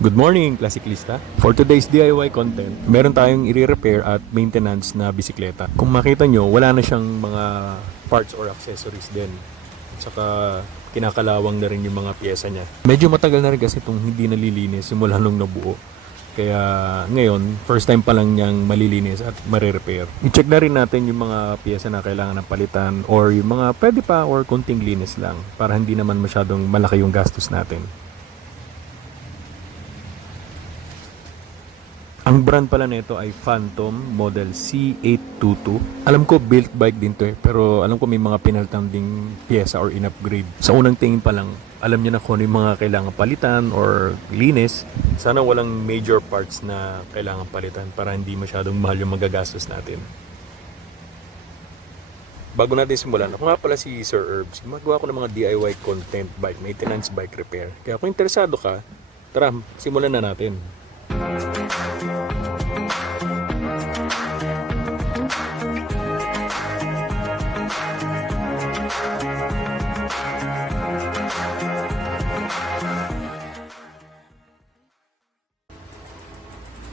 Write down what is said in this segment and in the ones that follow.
Good morning, Classiclista. For today's DIY content, meron tayong i-repair at maintenance na bisikleta. Kung makita nyo, wala na siyang mga parts or accessories din. At saka kinakalawang na rin yung mga pyesa niya. Medyo matagal na rin kasi itong hindi nalilinis simula nung nabuo. Kaya ngayon, first time pa lang niyang malilinis at marirepair. I-check na rin natin yung mga pyesa na kailangan ng palitan or yung mga pwede pa or kunting linis lang para hindi naman masyadong malaki yung gastos natin. Ang brand pala nito ay Phantom Model C822. Alam ko built bike din to eh, pero alam ko may mga pinalitan ding pyesa or in-upgrade. Sa unang tingin pa lang, alam niyo na kung ano yung mga kailangan palitan or linis. Sana walang major parts na kailangan palitan para hindi masyadong mahal yung magagastos natin. Bago natin simulan, ako nga pala si Sir Herbs. Gumagawa ko ng mga DIY content bike maintenance, bike repair. Kaya kung interesado ka, tara, simulan na natin.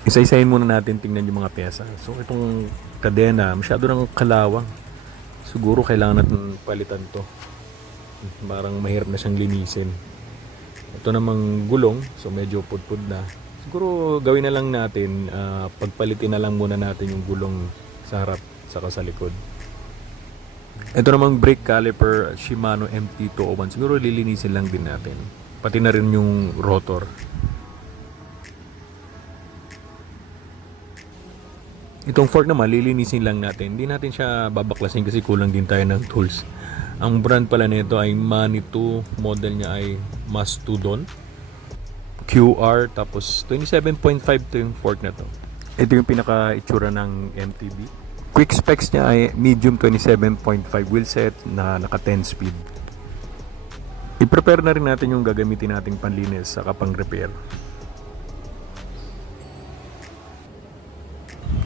Isa-isahin muna natin tingnan yung mga pyesa. So itong kadena, masyado nang kalawang. Siguro kailangan natin palitan to. Parang mahirap na siyang linisin. Ito namang gulong, so medyo pudpud na. Siguro gawin na lang natin, ah, pagpalitin na lang muna natin yung gulong sa harap saka sa likod. Ito namang brake caliper Shimano MT201. Siguro lilinisin lang din natin. Pati na rin yung rotor. Itong fork naman, lilinisin lang natin. Hindi natin siya babaklasin kasi kulang din tayo ng tools. Ang brand pala nito ay Manitou. Model niya ay Mastodon. QR. Tapos 27.5 to yung fork na to. Ito yung pinaka-itsura ng MTB. Quick specs niya ay medium 27.5 wheelset na naka 10 speed. I-prepare na rin natin yung gagamitin nating panlinis sa kapang repair.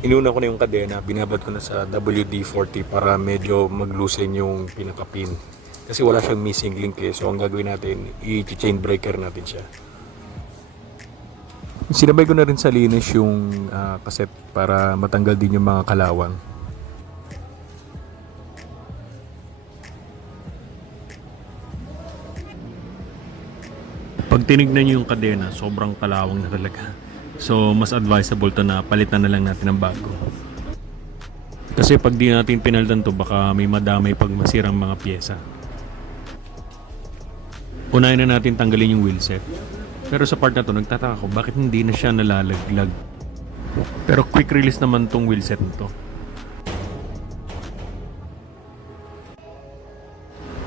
inuna ko na yung kadena, binabad ko na sa WD-40 para medyo mag-loosen yung pinaka-pin. Kasi wala siyang missing link eh. So ang gagawin natin, i-chain breaker natin siya. Sinabay ko na rin sa linis yung ah, cassette para matanggal din yung mga kalawang. Pag tinignan nyo yung kadena, sobrang kalawang na talaga. So, mas advisable to na palitan na lang natin ng bago. Kasi pag di natin pinaldan to, baka may madamay pag masirang mga pyesa. Unahin na natin tanggalin yung wheelset. Pero sa part na to, nagtataka ko, bakit hindi na siya nalalaglag? Pero quick release naman tong wheelset na to.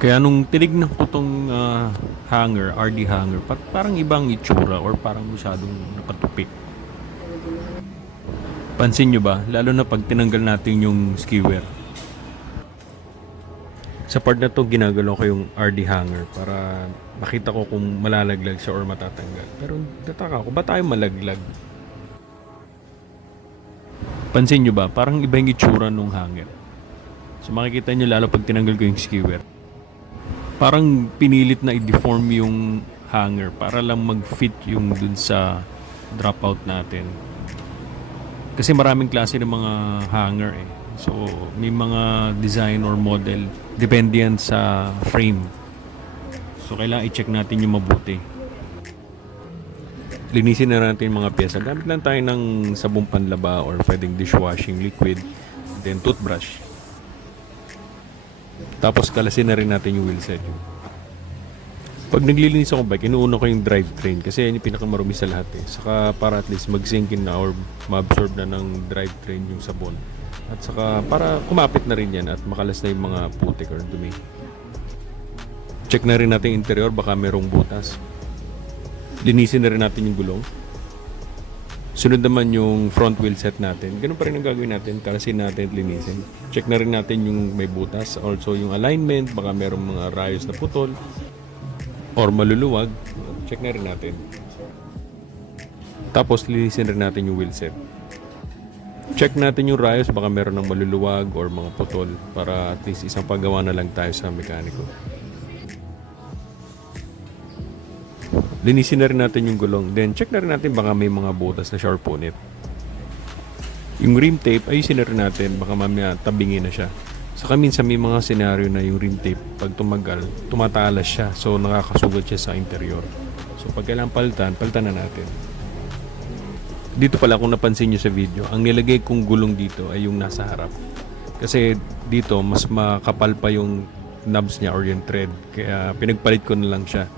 Kaya nung tinignan ko tong ah, hanger, RD hanger, pa- parang ibang itsura or parang masyadong nakatupik. Pansin nyo ba? Lalo na pag tinanggal natin yung skewer. Sa part na to, ginagalaw ko yung RD hanger para makita ko kung malalaglag siya or matatanggal. Pero nataka ko, ba tayo malaglag? Pansin nyo ba? Parang iba yung itsura nung hanger. So makikita nyo lalo pag tinanggal ko yung skewer. Parang pinilit na i-deform yung hanger para lang mag-fit yung dun sa dropout natin. Kasi maraming klase ng mga hanger eh. So, may mga design or model. Depende yan sa frame. So, kailangan i-check natin yung mabuti. Linisin na natin yung mga pyesa. Gamit lang tayo ng sabong panlaba or pwedeng dishwashing liquid. Then, toothbrush. Tapos, kalasin na rin natin yung wheelset. Pag naglilinis ako bike, inuuna ko yung drivetrain kasi yan yung pinakamarumi sa lahat eh. Saka para at least mag-sink in na or ma-absorb na ng drivetrain yung sabon. At saka para kumapit na rin yan at makalas na yung mga putik or dumi. Check na rin natin yung interior, baka merong butas. Linisin na rin natin yung gulong. Sunod naman yung front wheel set natin. Ganun pa rin ang gagawin natin. Kalasin natin at linisin. Check na rin natin yung may butas. Also yung alignment. Baka merong mga rayos na putol. Or maluluwag. Check na rin natin. Tapos linisin rin natin yung wheel set. Check natin yung rayos. Baka meron ng maluluwag or mga putol. Para at least isang paggawa na lang tayo sa mekaniko. Linisin na rin natin yung gulong. Then, check na rin natin baka may mga butas na sharp punit. Yung rim tape, ayusin na rin natin. Baka mamaya tabingin na siya. Saka minsan may mga senaryo na yung rim tape, pag tumagal, tumatalas siya. So, nakakasugat siya sa interior. So, pag kailangan palitan, palitan na natin. Dito pala kung napansin nyo sa video, ang nilagay kong gulong dito ay yung nasa harap. Kasi dito, mas makapal pa yung knobs niya or yung thread. Kaya pinagpalit ko na lang siya.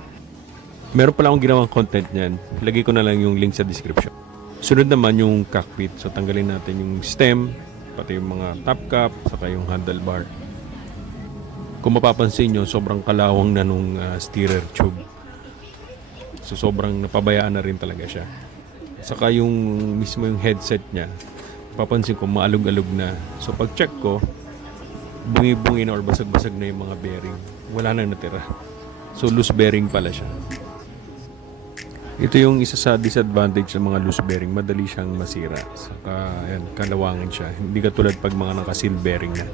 Meron pala akong ginawang content niyan. Lagay ko na lang yung link sa description. Sunod naman yung cockpit. So tanggalin natin yung stem, pati yung mga top cap, saka yung handlebar. Kung mapapansin nyo, sobrang kalawang na nung ah, steerer tube. So sobrang napabayaan na rin talaga siya. Saka yung mismo yung headset niya, papansin ko maalog-alog na. So pag check ko, bungi-bungi na or basag-basag na yung mga bearing. Wala na natira. So loose bearing pala siya. Ito yung isa sa disadvantage ng mga loose bearing. Madali siyang masira. Saka, ayan, kalawangan siya. Hindi katulad pag mga naka-seal bearing na.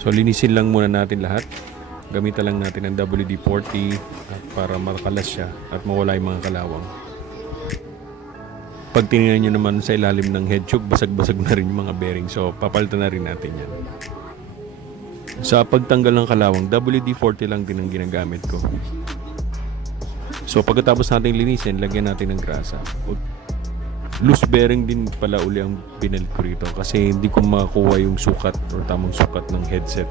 So, linisin lang muna natin lahat. Gamitan lang natin ang WD-40 at para makalas siya at mawala yung mga kalawang. Pag tinignan nyo naman sa ilalim ng head tube, basag-basag na rin yung mga bearing. So, papalitan na rin natin yan. Sa pagtanggal ng kalawang, WD-40 lang din ang ginagamit ko. So pagkatapos natin linisin, lagyan natin ng grasa. Loose bearing din pala uli ang pinal ko rito kasi hindi ko makuha yung sukat or tamang sukat ng headset.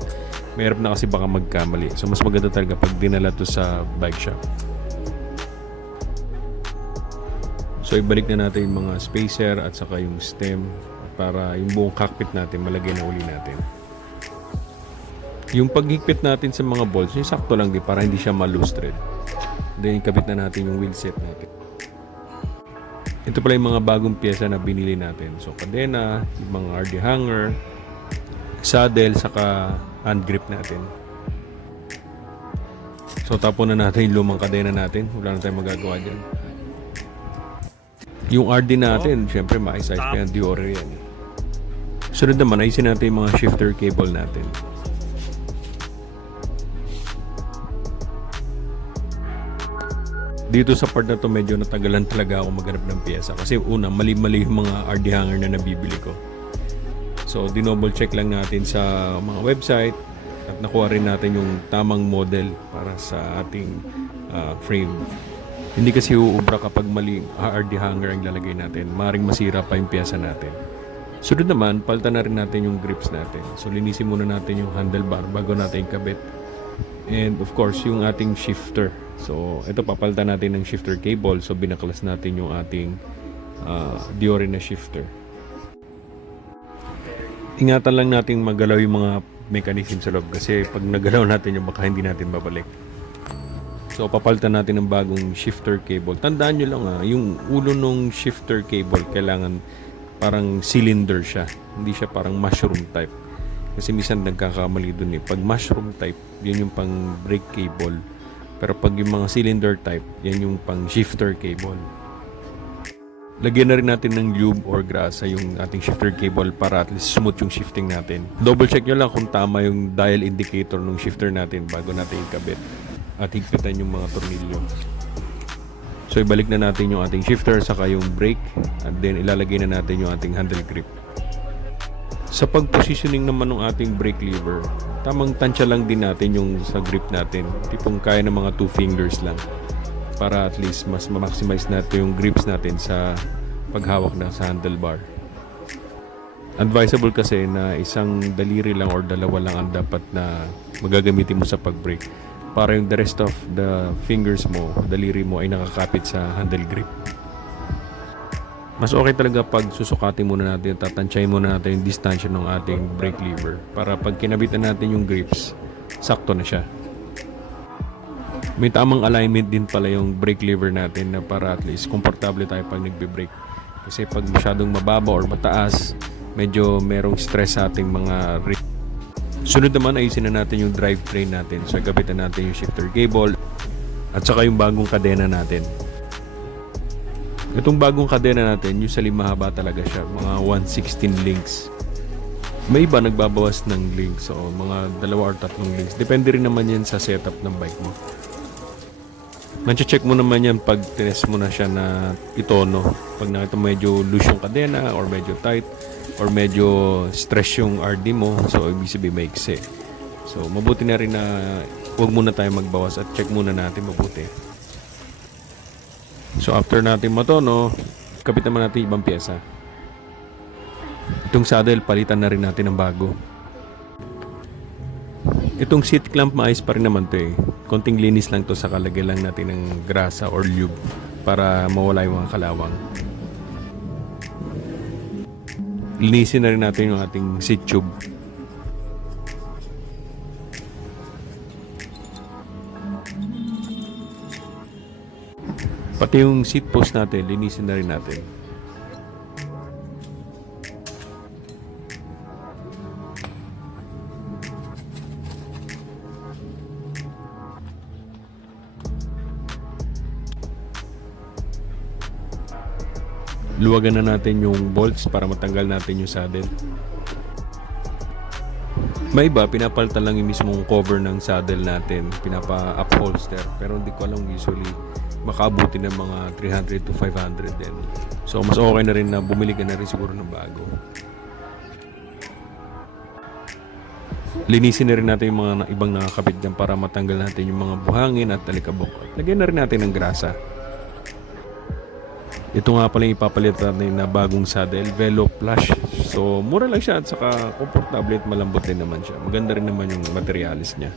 Mayroon na kasi baka magkamali. So mas maganda talaga pag dinala to sa bike shop. So ibalik na natin yung mga spacer at saka yung stem para yung buong cockpit natin malagay na uli natin. Yung paghigpit natin sa mga bolts, yung sakto lang din para hindi siya thread. Then ikabit na natin yung wheel set natin. Ito pala yung mga bagong pyesa na binili natin. So kadena, mga RD hanger, saddle, saka hand grip natin. So tapon na natin yung lumang kadena natin. Wala na tayong magagawa dyan. Yung RD natin, syempre makisize pa yan. Diore yan. Sunod naman, ayusin natin yung mga shifter cable natin. Dito sa part na to medyo natagalan talaga ako maghanap ng pyesa. Kasi una mali-mali yung mga RD hanger na nabibili ko. So dinoble check lang natin sa mga website at nakuha rin natin yung tamang model para sa ating ah, frame. Hindi kasi uubra kapag mali RD hanger ang lalagay natin. Maring masira pa yung pyesa natin. Sunod naman palitan na rin natin yung grips natin. So linisin muna natin yung handlebar bago natin kabit And of course, yung ating shifter. So, ito papalitan natin ng shifter cable. So, binaklas natin yung ating uh, Diore na shifter. Ingatan lang natin magalaw yung mga mechanism sa loob kasi pag nagalaw natin yung baka hindi natin babalik. So, papalitan natin ng bagong shifter cable. Tandaan nyo lang ha, yung ulo ng shifter cable kailangan parang cylinder siya. Hindi siya parang mushroom type. Kasi minsan nagkakamali dun eh. Pag mushroom type, yan yung pang brake cable. Pero pag yung mga cylinder type, yan yung pang shifter cable. Lagyan na rin natin ng lube or grasa yung ating shifter cable para at least smooth yung shifting natin. Double check nyo lang kung tama yung dial indicator ng shifter natin bago natin ikabit at higpitan yung mga tornilyo. So ibalik na natin yung ating shifter saka yung brake at then ilalagay na natin yung ating handle grip. Sa pag-positioning naman ng ating brake lever, tamang tansya lang din natin yung sa grip natin. Tipong kaya ng mga two fingers lang. Para at least mas ma-maximize natin yung grips natin sa paghawak na sa handlebar. Advisable kasi na isang daliri lang or dalawa lang ang dapat na magagamitin mo sa pag-brake para yung the rest of the fingers mo, daliri mo ay nakakapit sa handle grip mas okay talaga pag susukatin muna natin, tatansyahin muna natin yung distansya ng ating brake lever para pag kinabitan natin yung grips, sakto na siya. May tamang alignment din pala yung brake lever natin na para at least komportable tayo pag nagbe-brake. Kasi pag masyadong mababa or mataas, medyo merong stress sa ating mga. Sunod naman ayusin na natin yung drivetrain natin. So gabitan natin yung shifter cable at saka yung bagong kadena natin. Itong bagong kadena natin, sa mahaba talaga siya. Mga 116 links. May iba nagbabawas ng links. So, mga dalawa or tatlong links. Depende rin naman yan sa setup ng bike mo. Manche-check mo naman yan pag test mo na siya na itono. Pag nakita mo medyo loose yung kadena or medyo tight or medyo stress yung RD mo, so ibig sabihin maiksi. So mabuti na rin na huwag muna tayo magbawas at check muna natin mabuti. So after natin matono, kapit naman natin ibang pyesa. Itong saddle, palitan na rin natin ng bago. Itong seat clamp maayos pa rin naman to eh. Konting linis lang to sa kalagay lang natin ng grasa or lube para mawala yung mga kalawang. Linisin na rin natin yung ating seat tube. Pati yung seat post natin, linisin na rin natin. luwagan na natin yung bolts para matanggal natin yung saddle. May iba, pinapalitan lang yung mismong cover ng saddle natin, pinapa-upholster. Pero hindi ko alam usually makaabuti ng mga 300 to 500 din. So mas okay na rin na bumili ka na rin siguro ng bago. Linisin na rin natin yung mga ibang nakakabit dyan para matanggal natin yung mga buhangin at talikabok. Lagyan na rin natin ng grasa. Ito nga pala yung ipapalit natin na bagong saddle, Velo Plush. So, mura lang siya at saka komportable at malambot din naman siya. Maganda rin naman yung materialis niya.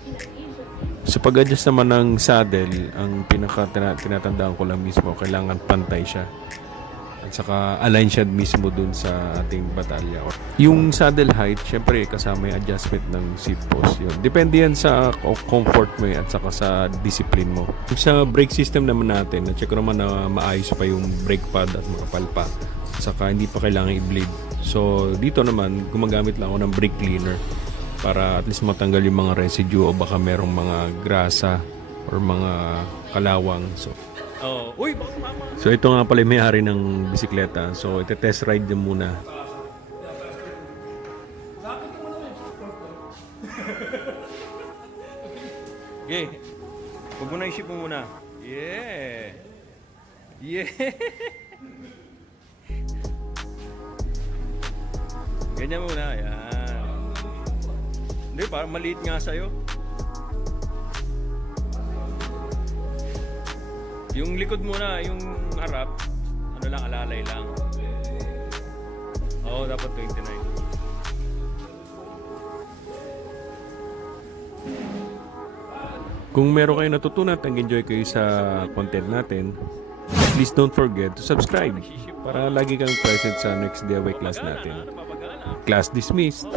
Sa pag-adjust naman ng saddle, ang pinaka tina- tinatandaan ko lang mismo, kailangan pantay siya. At saka align siya mismo dun sa ating batalya. Yung saddle height, syempre kasama yung adjustment ng seat post. Yun. Depende yan sa co- comfort mo eh, at saka sa discipline mo. Sa brake system naman natin, na-check naman na maayos pa yung brake pad at makapal pa. At saka hindi pa kailangan i-bleed. So dito naman, gumagamit lang ako ng brake cleaner para at least matanggal yung mga residue o baka merong mga grasa or mga kalawang. So, Oh, uy, So ito nga pala yung may-ari ng bisikleta. So ite test ride din muna. Okay. Huwag mo na isip mo muna. Yeah. Yeah. Ganyan muna. Yan. Hindi, parang maliit nga sa'yo. Yung likod muna, yung harap, ano lang, alalay lang. Oo, dapat 29. Kung meron kayo natutunan at enjoy kayo sa content natin, please don't forget to subscribe para lagi kang present sa next DIY class natin. Class dismissed!